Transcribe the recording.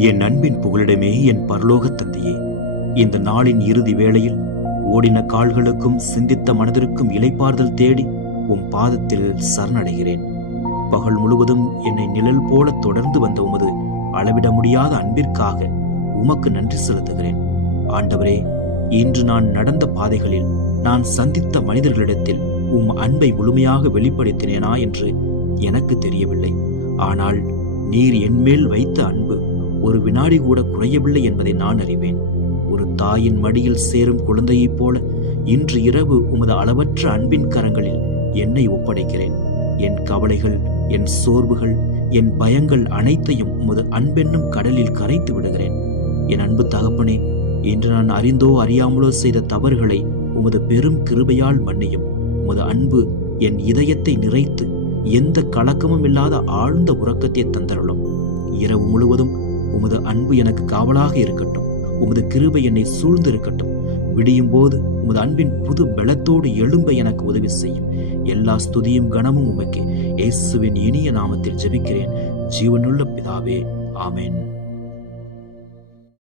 என் அன்பின் புகலிடமே என் பரலோகத் தந்தையே, இந்த நாளின் இறுதி வேளையில் ஓடின கால்களுக்கும் சிந்தித்த மனதிற்கும் இளைப்பாறுதல் தேடி உம் பாதத்தில் சரணடைகிறேன். பகல் முழுவதும் என்னை நிழல் போல தொடர்ந்து வந்த உமது அளவிட முடியாத அன்பிற்காக உமக்கு நன்றி செலுத்துகிறேன். ஆண்டவரே, இன்று நான் நடந்த பாதைகளில் நான் சந்தித்த மனிதர்களிடத்தில் உம் அன்பை முழுமையாக வெளிப்படுத்தினேனா என்று எனக்கு தெரியவில்லை. ஆனால் நீர் என்மேல் வைத்த அன்பு ஒரு வினாடி கூட குறையவில்லை என்பதை நான் அறிவேன். ஒரு தாயின் மடியில் சேரும் குழந்தையைப் போல இன்று இரவு உமது அளவற்ற அன்பின் கரங்களில் என்னை ஒப்படைக்கிறேன். என் கவலைகள், என் சோர்வுகள், என் பயங்கள் அனைத்தையும் உமது அன்பென்னும் கடலில் கரைத்து விடுகிறேன். என் அன்பு தகப்பனே, இன்று நான் அறிந்தோ அறியாமலோ செய்த தவறுகளை உமது பெரும் கிருபையால் மன்னியும். உமது அன்பு என் இதயத்தை நிறைத்து எந்த கலக்கமும் இல்லாத ஆழ்ந்த உறக்கத்தை தந்தருளும். இரவு முழுவதும் உமது அன்பு எனக்கு காவலாக இருக்கட்டும். உமது கிருபை என்னை சூழ்ந்து இருக்கட்டும். விடியும் போது உமது அன்பின் புது பலத்தோடு எழும்ப எனக்கு உதவி செய்யும். எல்லா ஸ்துதியும் கனமும் உமக்கே. இயேசுவின் இனிய நாமத்தில் ஜெபிக்கிறேன், ஜீவனுள்ள பிதாவே. ஆமென்.